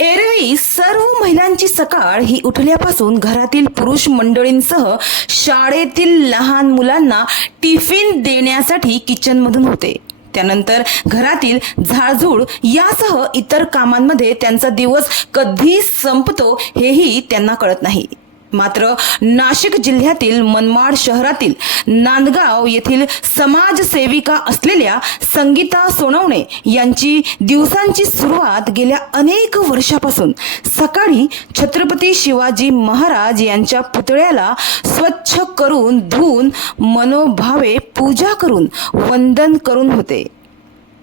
एरवी सर्व महिलांची सकाळ ही उठल्यापासून घरातील पुरुष मंडळींसह शाळेतील लहान मुलांना टिफिन देण्यासाठी किचनमधून होते. त्यानंतर घरातील झाडझूड यासह इतर कामांमध्ये त्यांचा दिवस कधी संपतो हेही त्यांना कळत नाही. मात्र नाशिक जिल्ह्यातील मनमाड शहरातील नांदगाव येथील समाजसेविका असलेल्या संगीता सोनवणे यांची दिवसांची सुरुवात गेल्या अनेक वर्षापासून सकाळी छत्रपती शिवाजी महाराज यांच्या पुतळ्याला स्वच्छ करून धुवून मनोभावे पूजा करून वंदन करून होते.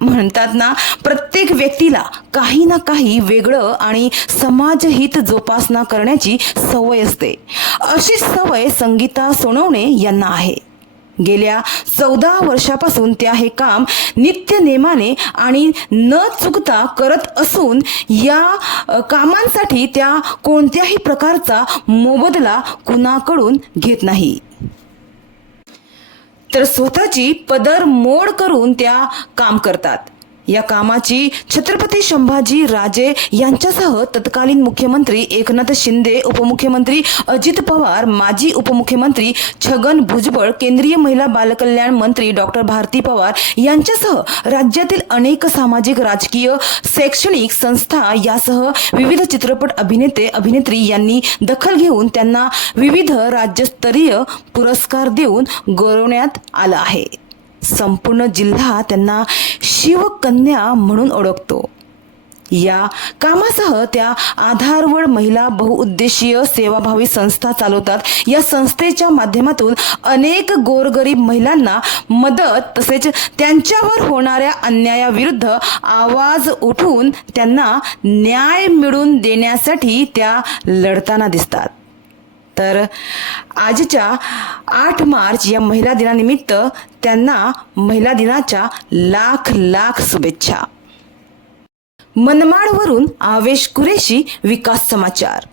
म्हणतात ना प्रत्येक व्यक्तीला काही ना काही वेगळं आणि समाजहित जोपासना करण्याची सवय असते. अशी सवय संगीता सोनवणे यांना आहे. गेल्या चौदा वर्षापासून त्या हे काम नित्य नेमाने आणि न चुकता करत असून या कामांसाठी त्या कोणत्याही प्रकारचा मोबदला कुणाकडून घेत नाही. तर स्वतःची पदर मोड करून त्या काम करतात. या कामाची छत्रपती संभाजी राजे यांच्यासह तत्कालीन मुख्यमंत्री एकनाथ शिंदे उपमुख्यमंत्री अजित पवार माजी उपमुख्यमंत्री छगन भुजबळ केंद्रीय महिला बालकल्याण मंत्री डॉक्टर भारती पवार यांच्यासह राज्यातील अनेक सामाजिक राजकीय शैक्षणिक संस्था यासह विविध चित्रपट अभिनेते अभिनेत्री यांनी दखल घेऊन त्यांना विविध राज्यस्तरीय पुरस्कार देऊन गौरवण्यात आलं आहे. संपूर्ण जिल्हा त्यांना शिवकन्या म्हणून ओळखतो. या कामासह त्या आधारवड महिला बहुउद्देशीय सेवाभावी संस्था चालवतात. या संस्थेच्या माध्यमातून अनेक गोरगरीब महिलांना मदत तसेच त्यांच्यावर होणाऱ्या अन्यायाविरुद्ध आवाज उठून त्यांना न्याय मिळवून देण्यासाठी त्या लढताना दिसतात. तर आजच्या आठ मार्च या महिला दिनानिमित्त त्यांना महिला दिनाच्या लाख लाख शुभेच्छा. मनमाडवरून आवेश कुरेशी विकास समाचार.